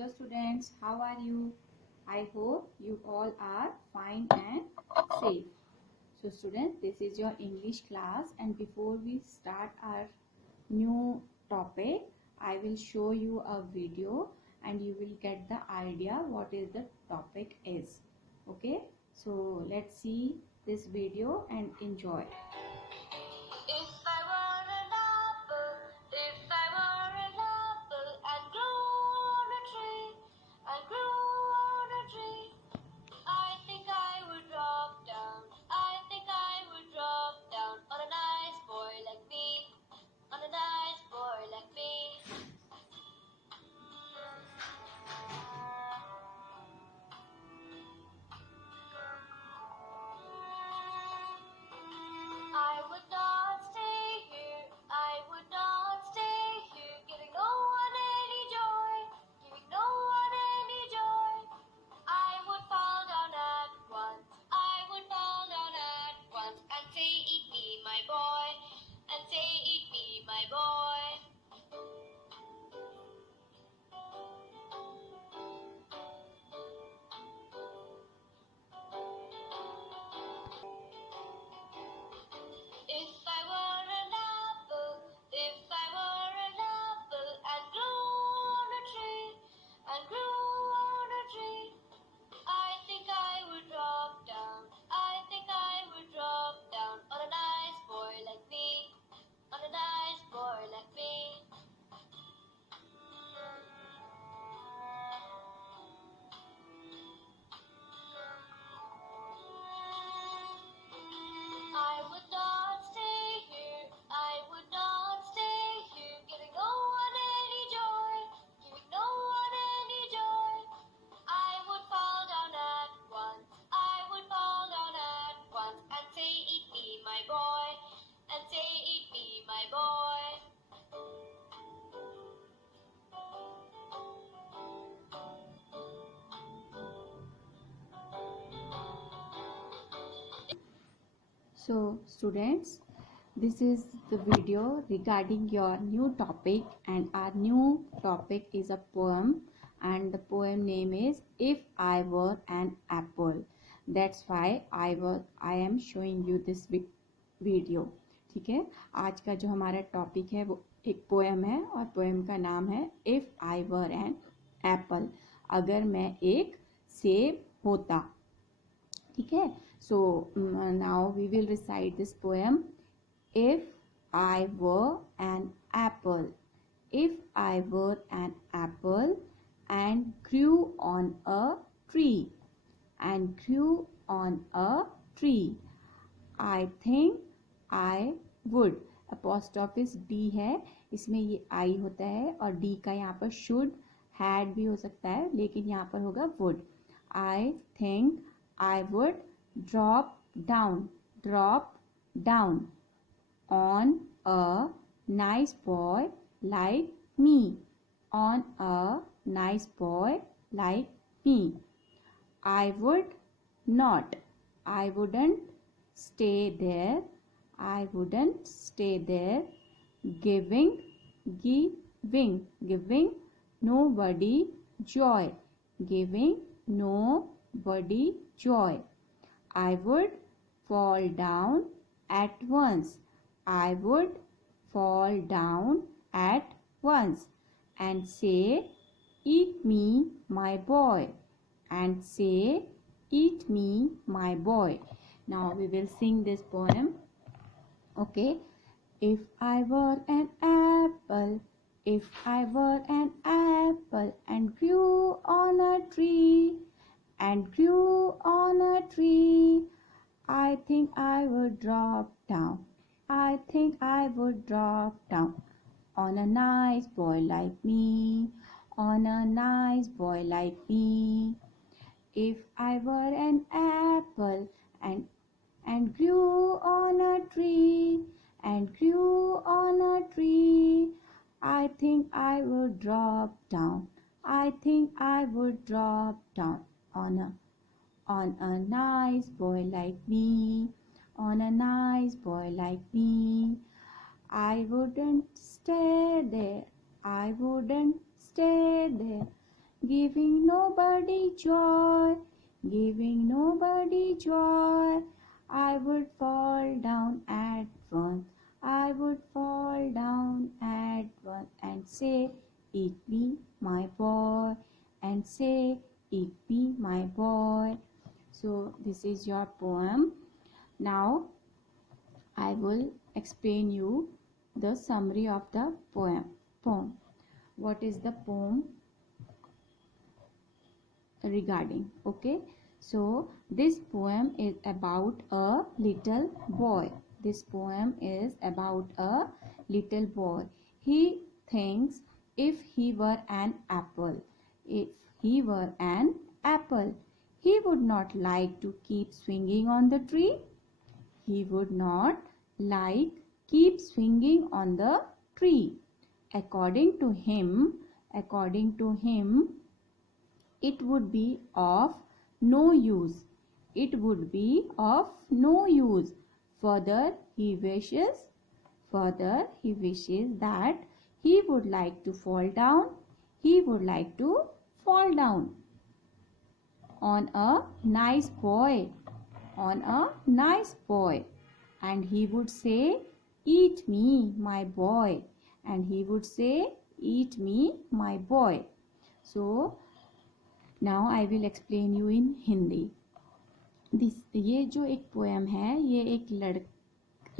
Hello students, how are you? I hope you all are fine and safe. So students, this is your English class, and before we start our new topic, I will show you a video and you will get the idea what is the topic is. Okay, so let's see this video and enjoy. If I were an apple, if I were an apple and grew on a tree, and grew on a tree, I think I would drop down. I think I would drop down on a nice boy like me, on a nice boy like me. I would not stay here, I would not stay here, giving no one any joy, giving no one any joy. I would fall down at once, I would fall down at once, and say, eat me, my boy, and say, eat me, my boy. If I were an apple, if I were an apple and grew on a tree, and grew on a tree, I think I would drop down. I think I would drop down on a nice boy like me, on a nice boy like me. I would not stay here, I would not stay here, giving no one any joy, giving no one any joy. I would fall down at once, I would fall down at once, and say, eat me, my boy, and say, eat me, my boy. So students, this is the video regarding your new topic, and our new topic is a poem, and the poem name is If I Were an Apple. That's why I am showing you this video. ठीक है, आज का जो हमारा topic है वो एक poem है, और पोएम का नाम है if I were an apple, अगर मैं एक सेब होता. ठीक है, so now we will recite this poem. If I were an apple, if I were an apple and grew on a tree, and grew on a tree, I think I would. Apostrophes D है, इसमें ये आई होता है, और D का यहाँ पर should had भी हो सकता है, लेकिन यहाँ पर होगा would. I think I would drop down on a nice boy like me, on a nice boy like me. I wouldn't stay there, giving nobody joy, joy. I would fall down at once, and say, eat me, my boy, Now we will sing this poem. Okay. If I were an apple, and grew on a tree, I think I would drop down, on a nice boy like me, If I were an apple and grew on a tree, I think I would drop down, on a nice boy like me, I wouldn't stay there, giving nobody joy, giving nobody joy. I would fall down at once, I would fall down at once and say, eat me, my boy, and say, eat me, my boy. So this is your poem. Now I will explain you the summary of the poem. What is the poem regarding? Okay, so this poem is about a little boy. This poem is about a little boy. He thinks if he were an apple, if he were an apple, he would not like to keep swinging on the tree. He would not like keep swinging on the tree. According to him, it would be of no use. It would be of no use. Further, he wishes that he would like to fall down. He would like to fall down on a nice boy, and he would say, eat me, my boy, and he would say, eat me, my boy. So now I will explain you in Hindi. ये जो एक poem है, ये एक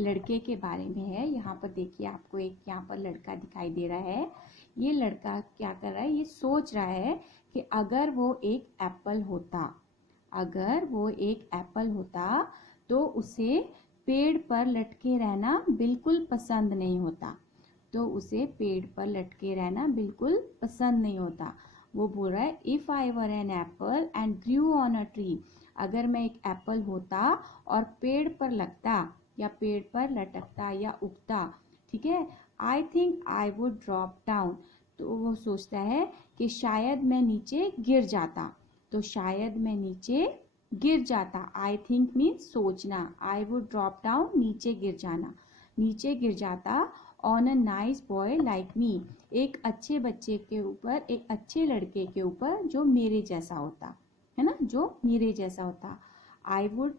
लड़के के बारे में है. यहाँ पर देखिए, आपको एक यहाँ पर लड़का दिखाई दे रहा है. ये लड़का क्या कर रहा है? ये सोच रहा है कि अगर वो एक एप्पल होता तो उसे पेड़ पर लटके रहना बिल्कुल पसंद नहीं होता. वो बोल रहा है, if I were an apple and Guru on a tree, अगर मैं एक एप्पल होता और पेड़ पर लगता या पेड़ पर लटकता या उगता, ठीक है, I think I would drop down, तो वो सोचता है कि शायद मैं नीचे गिर जाता. आई थिंक मीन्स सोचना, आई वुड ड्रॉप डाउन नीचे गिर जाता. On a nice boy like me, एक अच्छे लड़के के ऊपर जो मेरे जैसा होता है ना, I would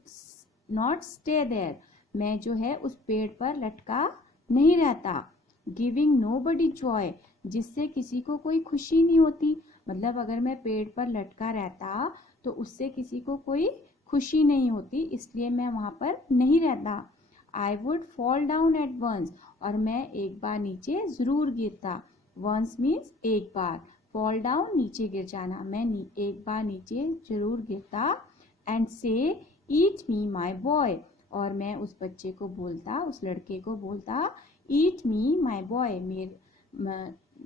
not stay there, मैं जो है उस पेड़ पर लटका नहीं रहता. गिविंग नोबडी जॉय, जिससे किसी को कोई खुशी नहीं होती. मतलब अगर मैं पेड़ पर लटका रहता तो उससे किसी को कोई खुशी नहीं होती, इसलिए मैं वहां पर नहीं रहता. I would fall down at once, और मैं एक बार नीचे जरूर गिरता. वंस मीन्स एक बार, फॉल डाउन नीचे गिर जाना, मैं एक बार नीचे जरूर गिरता. एंड से ईट मी माई बॉय, और मैं उस लड़के को बोलता, ईट मी माई बॉय, मेरे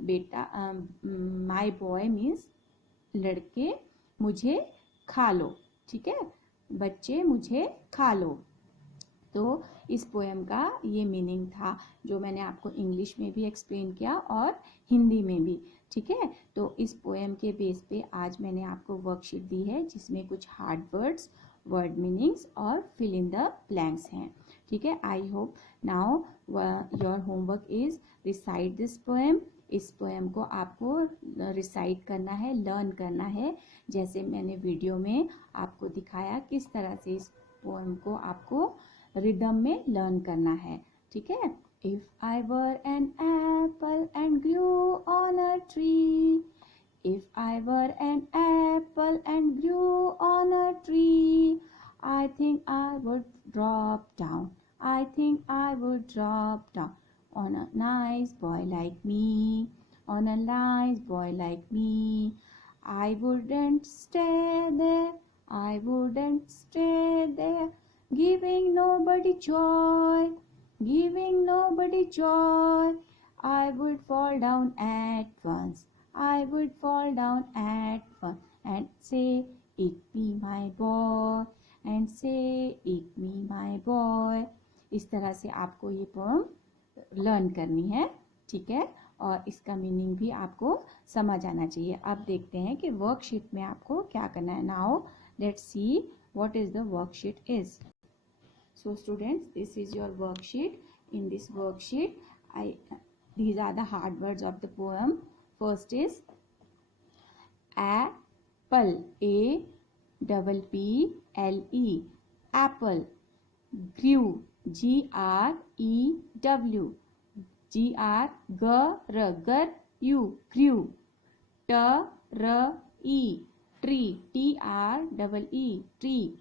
बेटा, माई बॉय मीन्स लड़के, मुझे खा लो, ठीक है, बच्चे मुझे खा लो. तो इस पोएम का ये मीनिंग था, जो मैंने आपको इंग्लिश में भी एक्सप्लेन किया और हिंदी में भी, ठीक है. तो इस पोएम के बेस पे आज मैंने आपको वर्कशीट दी है, जिसमें कुछ हार्ड वर्ड्स, वर्ड मीनिंग्स और फिल इन द ब्लैंक्स हैं, ठीक है. I hope now your homework is recite this poem. इस पोएम को आपको रिसाइट करना है, लर्न करना है, जैसे मैंने वीडियो में आपको दिखाया किस तरह से इस पोएम को आपको रिदम में लर्न करना है, ठीक है. If I were an apple and Guru on a tree, if I were an apple and Guru on a tree, I think I would drop down, on a nice boy like me, I wouldn't stay there, giving nobody joy, I would fall down at once, and say, eat me my boy, इस तरह से आपको ये poem learn करनी है, ठीक है. और इसका मीनिंग भी आपको समझ आना चाहिए. अब देखते हैं कि वर्कशीट में आपको क्या करना है. Now let's see what is the worksheet is. So students, this is your worksheet. In this worksheet these are the hard words of the poem. First is apple, A-double-P-L-E, apple. Grew, G-R-E-W, G-R-G-R-U, grew. T-R-E, tree, T-R-E-E, tree.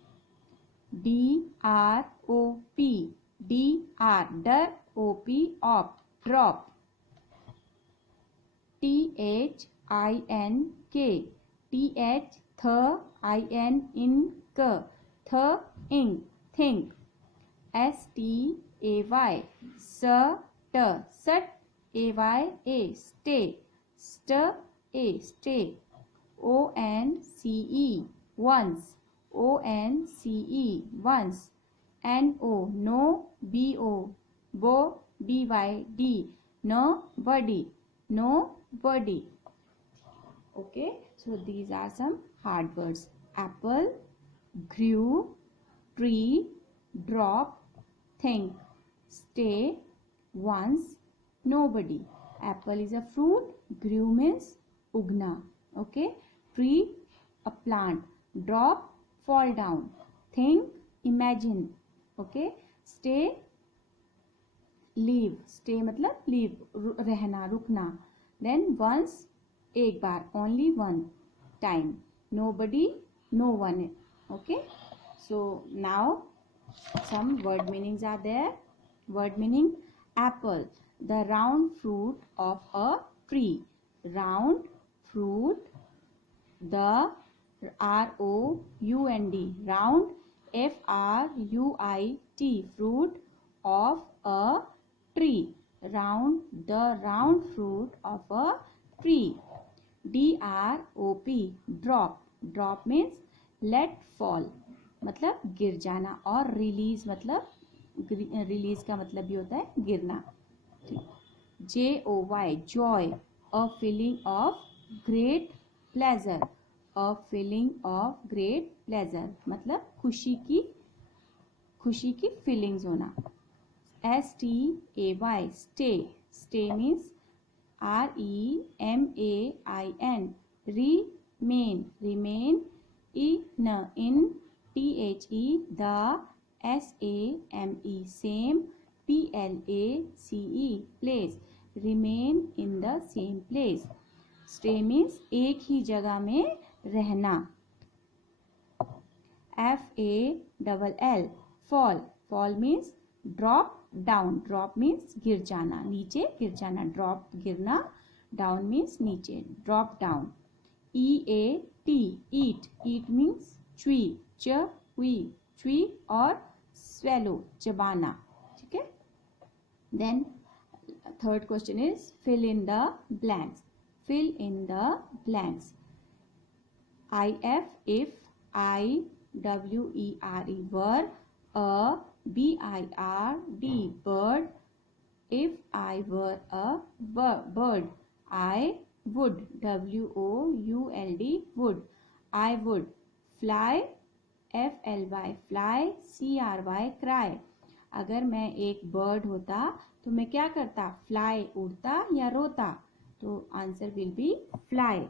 D-R-O-P, D-R, D-O-P, op, drop. T-H-I-N-K, T-H, Th-I-N-K, th-ink, think. S-T-A-Y, S-T, sat, A-Y-A, stay, st-a, stay. O-N-C-E, once, O-N-C-E, once. N-O, no, B-O, bo, B-Y-D, nobody, nobody. Okay, so these are some hard words. Apple, grew, tree, drop, think, stay, once, nobody. Apple is a fruit, grew means ugna. Okay, tree, a plant, drop, fall down, think, imagine. Okay, stay, leave, stay मतलब leave, रहना, रुकना. Then once, एक बार, only one time. Nobody, no one. Okay, so now some word meanings are there. Word meaning: apple, the round fruit of a tree. Round fruit, the R-O-U-N-D, round, F-R-U-I-T, fruit of a tree. Round, the round fruit of a tree. D-R-O-P, drop, drop means let fall, मतलब गिर जाना. और release मतलब release का मतलब भी होता है गिरना. J-O-Y, joy, a feeling of great pleasure. A feeling of great pleasure मतलब खुशी की फीलिंग्स होना. S-T-A-Y, stay, stay means R-E-M-A-I-N, remain, remain, in, T-H-E, the, S-A-M-E, same, P-L-A-C-E, place, remain in the same place. Stay means एक ही जगह में रहना. F-A-L-L, fall, fall means drop down, drop means गिर जाना, नीचे गिर जाना. drop गिरना, down means नीचे, drop down. E-A-T, eat, eat means chew, chew और swallow, चबाना. ठीक है. Then third question is fill in the blanks. Fill in the blanks. If, I-W-E-R-E, were, a, B-I-R-D, bird. If I were a bird, I would, W-O-U-L-D, would, I would. Fly, F-L-Y, fly, C-R-Y, cry. अगर मैं एक bird होता तो मैं क्या करता? Fly, उड़ता या रोता? तो आंसर विल बी फ्लाई.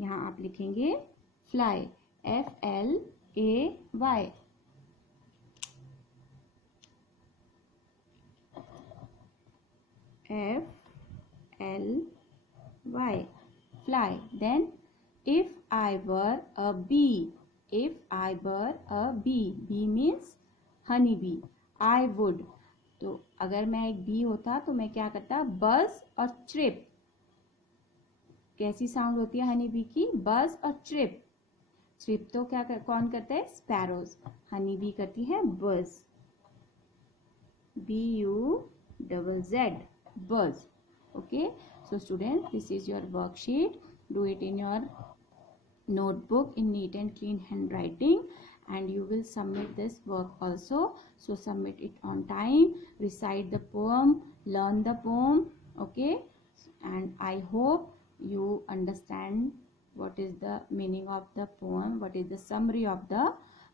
यहाँ आप लिखेंगे fly, F-L-A-Y. F-L-Y, fly. Then if I were a bee, if I were a bee, bee means honey bee, I would. तो अगर मैं एक बी होता तो मैं क्या करता? बज और ट्रिप. कैसी साउंड होती है हनी बी की? बज और ट्रिप. ट्रिप तो कौन करता है? स्पैरोज. हनी बी करती है बज, B-U-Z-Z, buzz. Okay, so students, this is your worksheet. Do it in your notebook in neat and clean handwriting, and you will submit this work also. So submit it on time, recite the poem, learn the poem. Okay, and I hope you understand what is the meaning of the poem, what is the summary of the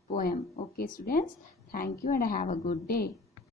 poem. Okay students, thank you and have a good day.